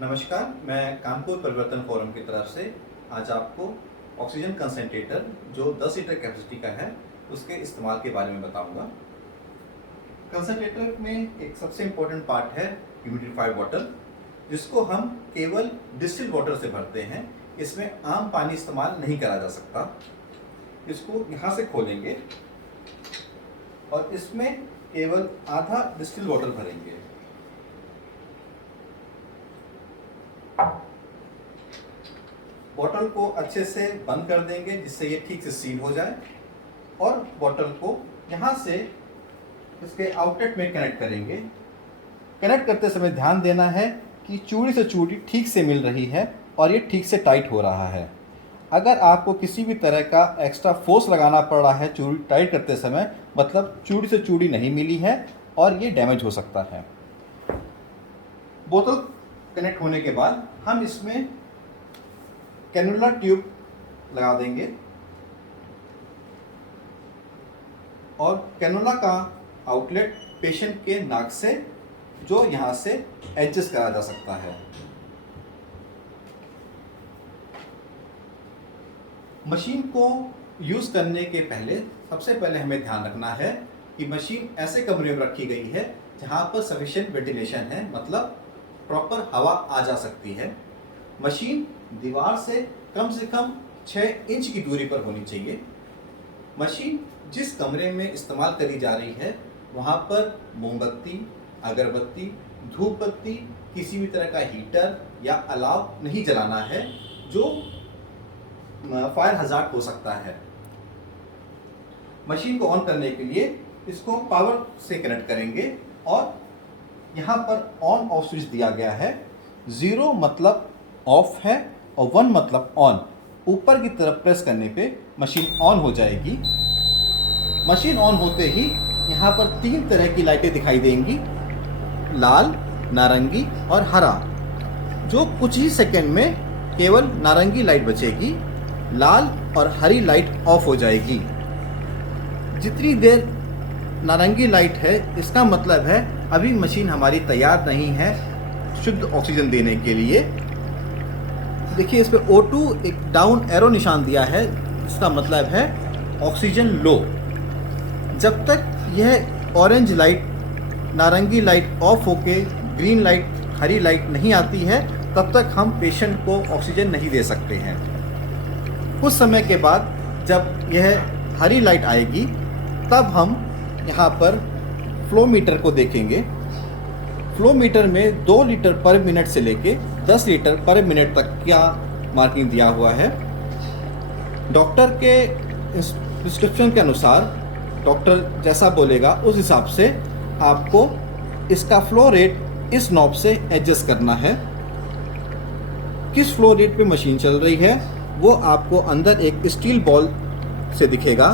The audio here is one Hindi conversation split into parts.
नमस्कार, मैं कानपुर परिवर्तन फोरम की तरफ से आज आपको ऑक्सीजन कंसंट्रेटर जो 10 लीटर कैपेसिटी का है उसके इस्तेमाल के बारे में बताऊंगा। कंसंट्रेटर में एक सबसे इम्पोर्टेंट पार्ट है ह्यूमिडिफाइड वाटर, जिसको हम केवल डिस्टिल्ड वाटर से भरते हैं। इसमें आम पानी इस्तेमाल नहीं करा जा सकता। इसको यहाँ से खोलेंगे और इसमें केवल आधा डिस्टिल्ड वाटर भरेंगे। बॉटल को अच्छे से बंद कर देंगे जिससे ये ठीक से सील हो जाए और बॉटल को यहाँ से इसके आउटलेट में कनेक्ट करेंगे। कनेक्ट करते समय ध्यान देना है कि चूड़ी से चूड़ी ठीक से मिल रही है और ये ठीक से टाइट हो रहा है। अगर आपको किसी भी तरह का एक्स्ट्रा फोर्स लगाना पड़ रहा है चूड़ी टाइट करते समय, मतलब चूड़ी से चूड़ी नहीं मिली है और ये डैमेज हो सकता है। बोतल कनेक्ट होने के बाद हम इसमें कैनुला ट्यूब लगा देंगे और कैनुला का आउटलेट पेशेंट के नाक से जो यहाँ से एडजस्ट करा जा सकता है। मशीन को यूज़ करने के पहले सबसे पहले हमें ध्यान रखना है कि मशीन ऐसे कमरे में रखी गई है जहाँ पर सफिशिएंट वेंटिलेशन है, मतलब प्रॉपर हवा आ जा सकती है। मशीन दीवार से कम 6 इंच की दूरी पर होनी चाहिए। मशीन जिस कमरे में इस्तेमाल करी जा रही है वहाँ पर मोमबत्ती, अगरबत्ती, धूप बत्ती, किसी भी तरह का हीटर या अलाव नहीं जलाना है जो फायर हज़ार्ड हो सकता है। मशीन को ऑन करने के लिए इसको पावर से कनेक्ट करेंगे और यहाँ पर ऑन ऑफ स्विच दिया गया है। 0 मतलब ऑफ है और 1 मतलब ऑन। ऊपर की तरफ प्रेस करने पे मशीन ऑन हो जाएगी। मशीन ऑन होते ही यहाँ पर 3 तरह की लाइटें दिखाई देंगी, लाल, नारंगी और हरा। जो कुछ ही सेकंड में केवल नारंगी लाइट बचेगी, लाल और हरी लाइट ऑफ हो जाएगी। जितनी देर नारंगी लाइट है इसका मतलब है अभी मशीन हमारी तैयार नहीं है शुद्ध ऑक्सीजन देने के लिए। देखिए इस पे O2 एक डाउन एरो निशान दिया है, इसका मतलब है ऑक्सीजन लो। जब तक यह ऑरेंज लाइट, नारंगी लाइट ऑफ होके ग्रीन लाइट, हरी लाइट नहीं आती है तब तक हम पेशेंट को ऑक्सीजन नहीं दे सकते हैं। कुछ समय के बाद जब यह हरी लाइट आएगी तब हम यहाँ पर फ्लो मीटर को देखेंगे। फ्लो मीटर में 2 लीटर पर मिनट से लेके 10 लीटर पर मिनट तक क्या मार्किंग दिया हुआ है। डॉक्टर के प्रिस्क्रिप्शन के अनुसार डॉक्टर जैसा बोलेगा उस हिसाब से आपको इसका फ्लो रेट इस नॉब से एडजस्ट करना है। किस फ्लो रेट पे मशीन चल रही है वो आपको अंदर एक स्टील बॉल से दिखेगा।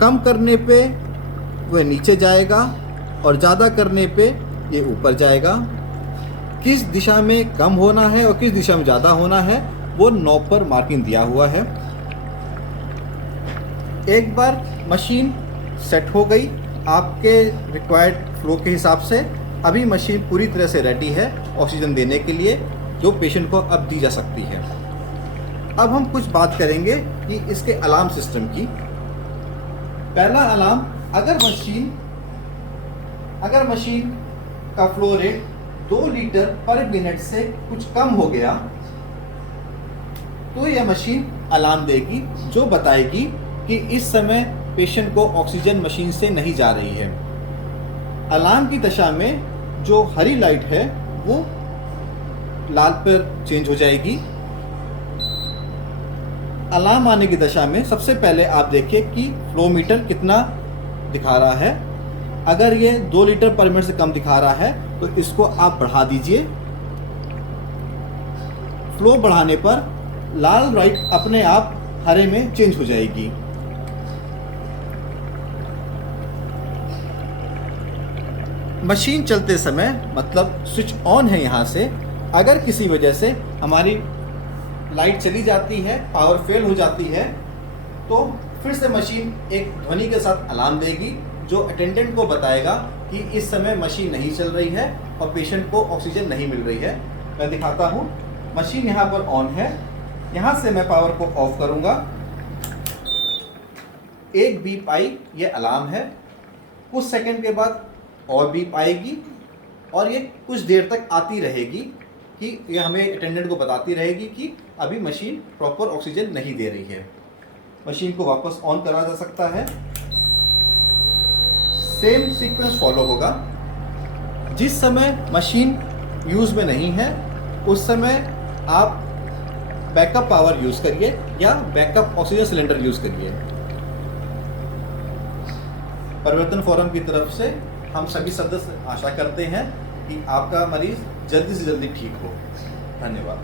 कम करने पे वह नीचे जाएगा और ज़्यादा करने पे ये ऊपर जाएगा। किस दिशा में कम होना है और किस दिशा में ज़्यादा होना है वो नॉब पर मार्किंग दिया हुआ है। एक बार मशीन सेट हो गई आपके रिक्वायर्ड फ्लो के हिसाब से, अभी मशीन पूरी तरह से रेडी है ऑक्सीजन देने के लिए जो पेशेंट को अब दी जा सकती है। अब हम कुछ बात करेंगे कि इसके अलार्म सिस्टम की। पहला अलार्म, अगर मशीन का फ्लो रेट 2 लीटर पर मिनट से कुछ कम हो गया तो यह मशीन अलार्म देगी जो बताएगी कि इस समय पेशेंट को ऑक्सीजन मशीन से नहीं जा रही है। अलार्म की दशा में जो हरी लाइट है वो लाल पर चेंज हो जाएगी। अलार्म आने की दशा में सबसे पहले आप देखिए कि फ्लो मीटर कितना दिखा रहा है। अगर ये 2 लीटर पर मिनट से कम दिखा रहा है तो इसको आप बढ़ा दीजिए। फ्लो बढ़ाने पर लाल लाइट अपने आप हरे में चेंज हो जाएगी। मशीन चलते समय मतलब स्विच ऑन है यहाँ से, अगर किसी वजह से हमारी लाइट चली जाती है, पावर फेल हो जाती है, तो फिर से मशीन एक ध्वनि के साथ अलार्म देगी जो अटेंडेंट को बताएगा कि इस समय मशीन नहीं चल रही है और पेशेंट को ऑक्सीजन नहीं मिल रही है। मैं दिखाता हूँ। मशीन यहाँ पर ऑन है, यहाँ से मैं पावर को ऑफ करूँगा, एक बीप आई, ये अलार्म है। कुछ सेकंड के बाद और बीप आएगी और ये कुछ देर तक आती रहेगी कि ये हमें अटेंडेंट को बताती रहेगी कि अभी मशीन प्रॉपर ऑक्सीजन नहीं दे रही है। मशीन को वापस ऑन करा जा सकता है। सेम सीक्वेंस फॉलो होगा। जिस समय मशीन यूज़ में नहीं है उस समय आप बैकअप पावर यूज़ करिए या बैकअप ऑक्सीजन सिलेंडर यूज़ करिए। परिवर्तन फोरम की तरफ से हम सभी सदस्य आशा करते हैं कि आपका मरीज जल्दी से जल्दी ठीक हो। धन्यवाद।